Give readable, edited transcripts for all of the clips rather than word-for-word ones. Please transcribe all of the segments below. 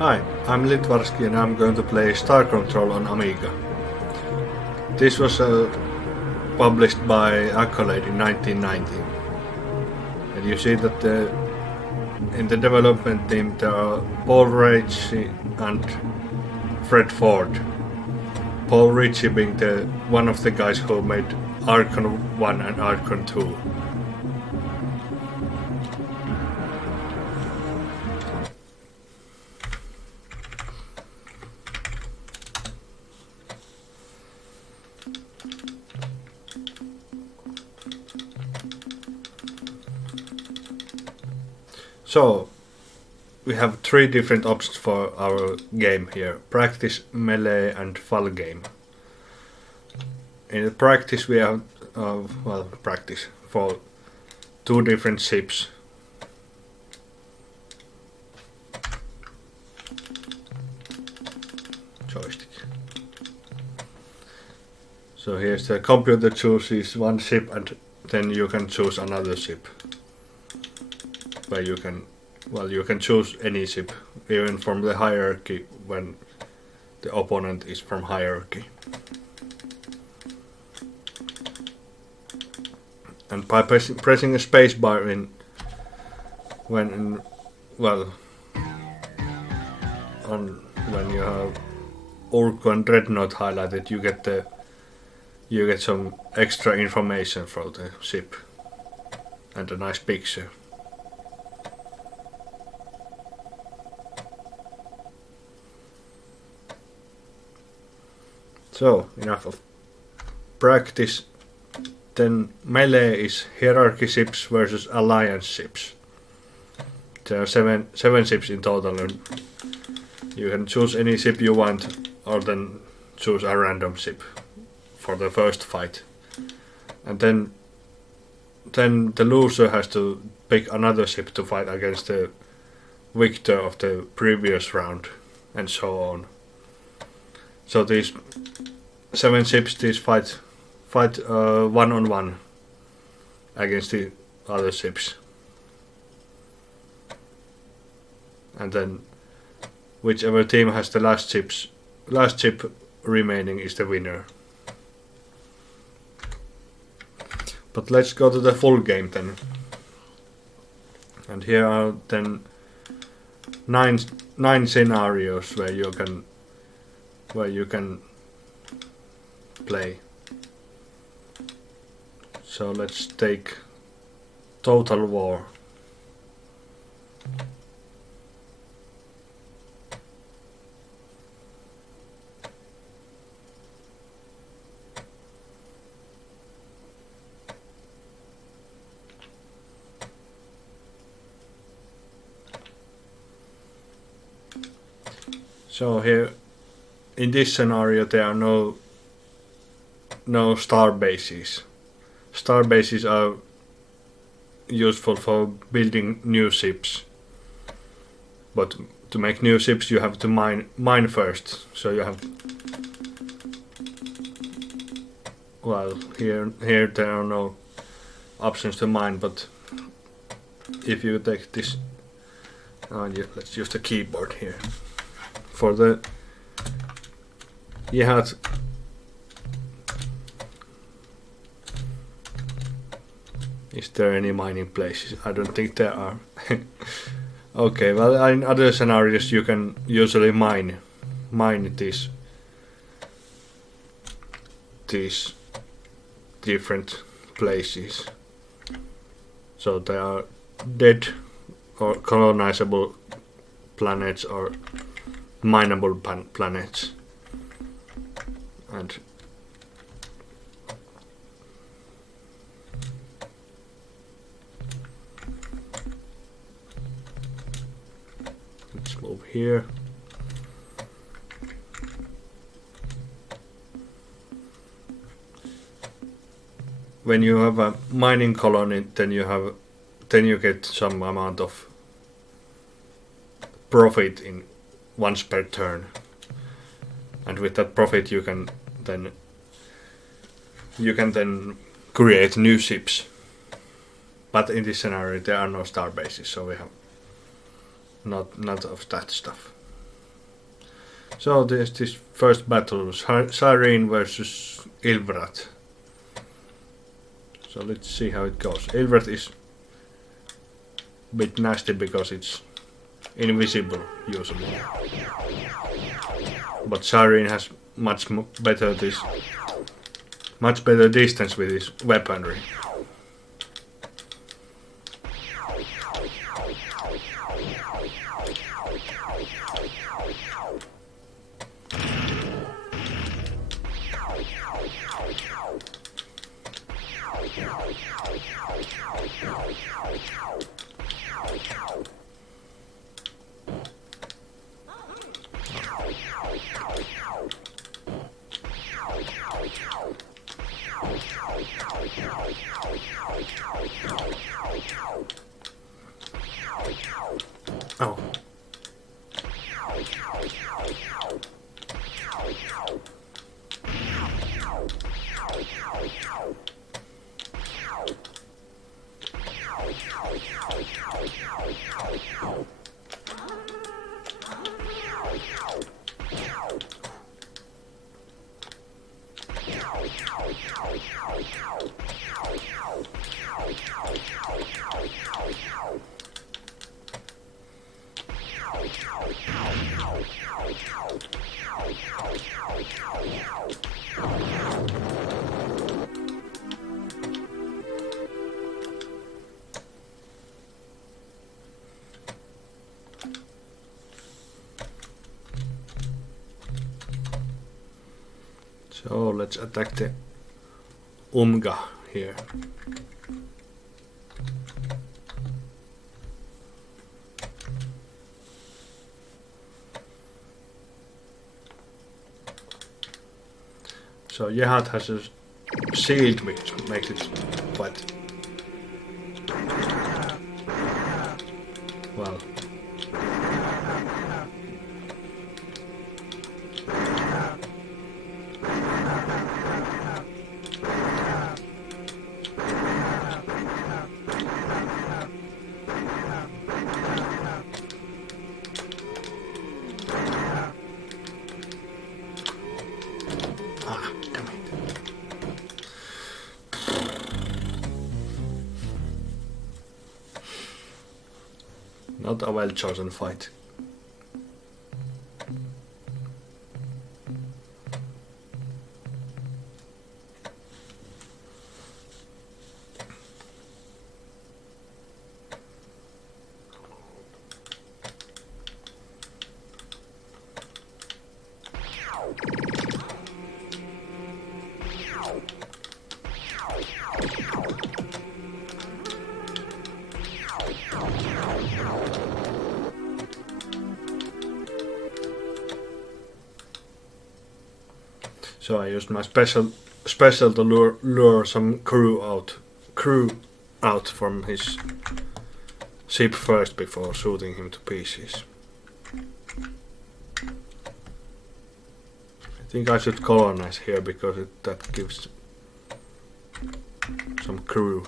Hi, I'm Litvarski and I'm going to play Star Control on Amiga. This was published by Accolade in 1990. And you see that in the development team there are Paul Ritchie and Fred Ford. Paul Ritchie being one of the guys who made Archon 1 and Archon 2. So, we have three different options for our game here: practice, melee and full game. In the practice we have, practice for two different ships. Joystick. So here's the computer chooses one ship and then you can choose another ship. Where you can choose any ship, even from the hierarchy when the opponent is from hierarchy. And by pressing a space bar when you have Urko and Dreadnought highlighted, you get some extra information for the ship and a nice picture. So, enough of practice. Then melee is hierarchy ships versus alliance ships. There are seven ships in total, and you can choose any ship you want, or then choose a random ship for the first fight. And then the loser has to pick another ship to fight against the victor of the previous round, and so on. So these 7 ships fight one-on-one against the other ships. And then whichever team has the last ship remaining is the winner. But let's go to the full game then. And here are then nine scenarios where you can play. So let's take Total War. So here in this scenario there are no star bases. Star bases are useful for building new ships, but to make new ships you have to mine first. So you have, here there are no options to mine, but if you take this, let's use the keyboard here for the Is there any mining places? I don't think there are. Okay, well in other scenarios you can usually mine these different places. So there are dead or colonizable planets or mineable planets. And let's move here. When you have a mining colony, then you get some amount of profit in once per turn, and with that profit you can then create new ships. But in this scenario there are no star bases, so we have not of that stuff. So there's this first battle, Siren versus Ilvrat. So let's see how it goes. Ilvrat is a bit nasty because it's invisible usually. But Siren has much better distance with his weaponry. Oh. So let's attack the Amiga here. So Jehad has a shield which makes it quite well. Not a well-chosen fight. So I used my special to lure some crew out from his ship first before shooting him to pieces. I think I should colonize here because that gives some crew.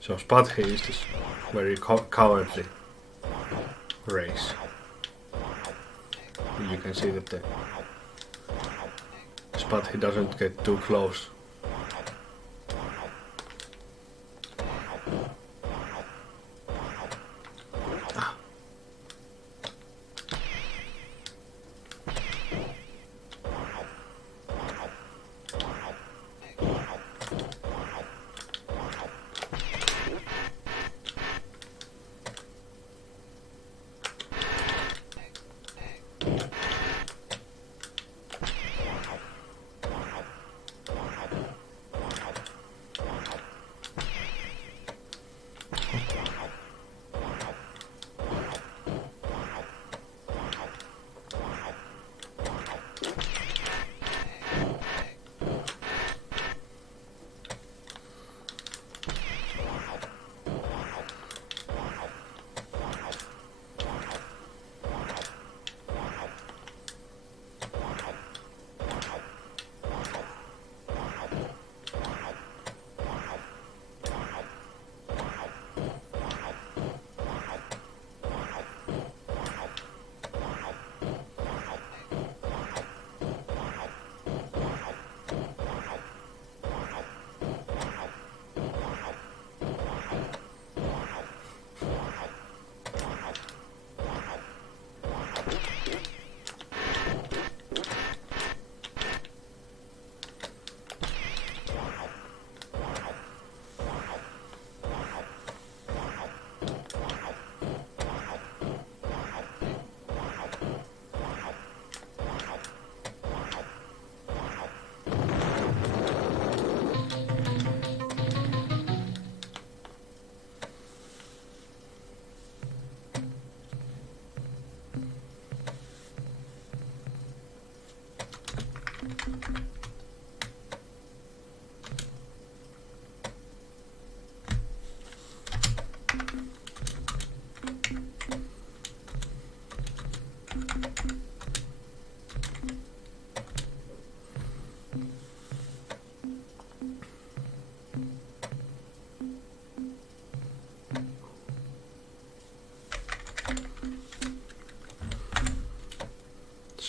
So Spathe is this very cowardly race. You can see that the Spathe doesn't get too close.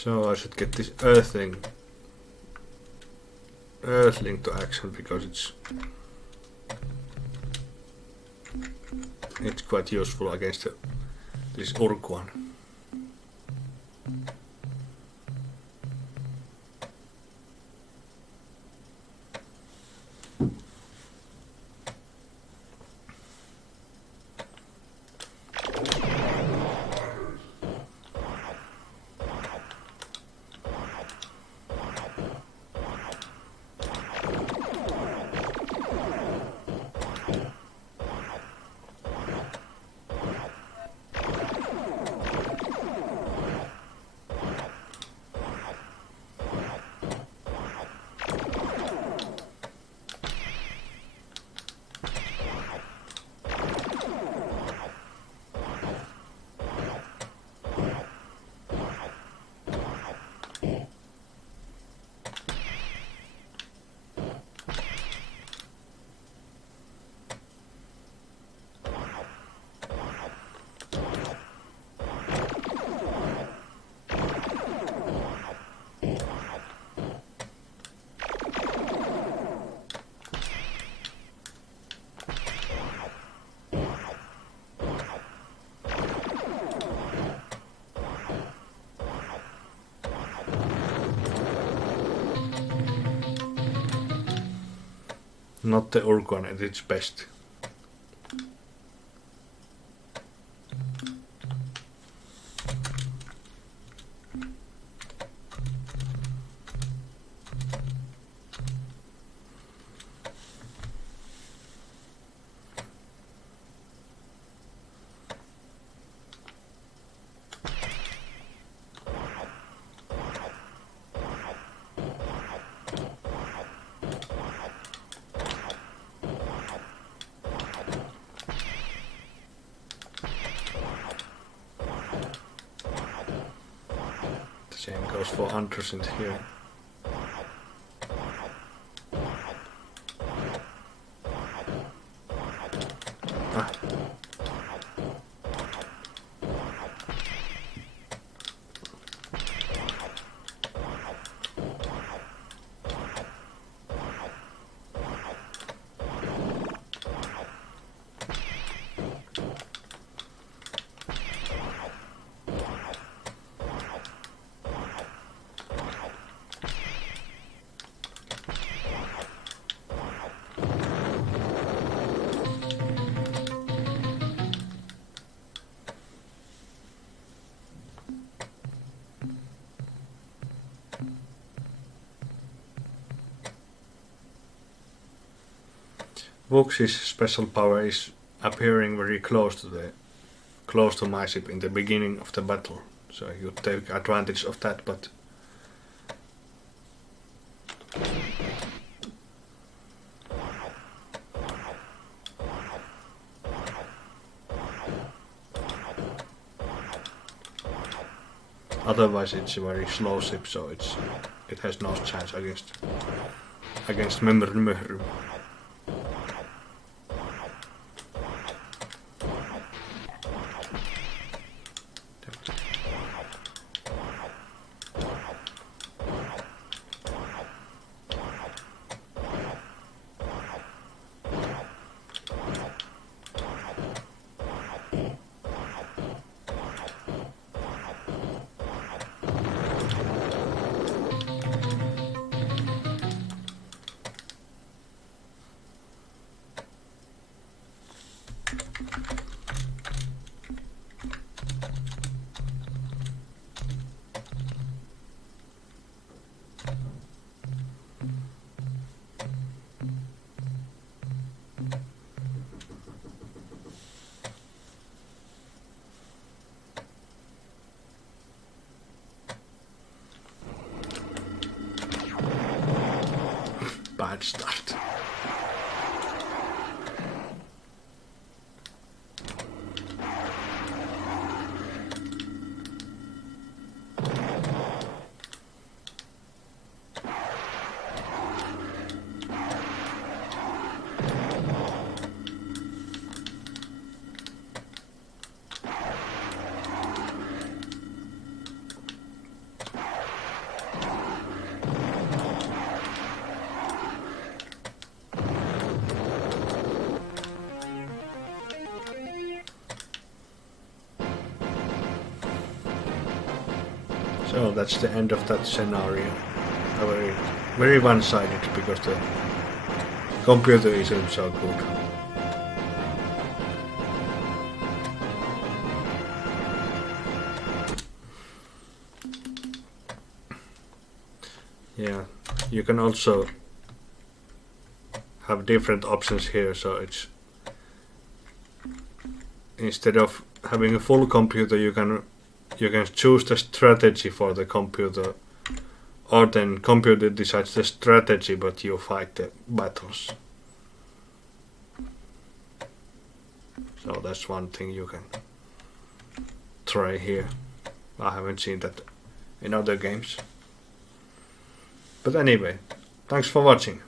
So I should get this Earthling to action because it's quite useful against this Urk one. Not the Urk one at its best. Same goes for Anderson here. Ah. Vux's special power is appearing very close to my ship in the beginning of the battle, so you take advantage of that, but otherwise it's a very slow ship, so it has no chance against Möhrüm. Bad start. So that's the end of that scenario. A very, very one-sided because the computer isn't so good. Yeah, you can also have different options here, so it's instead of having a full computer, you can choose the strategy for the computer, or then computer decides the strategy, but you fight the battles. So that's one thing you can try here. I haven't seen that in other games. But anyway, thanks for watching.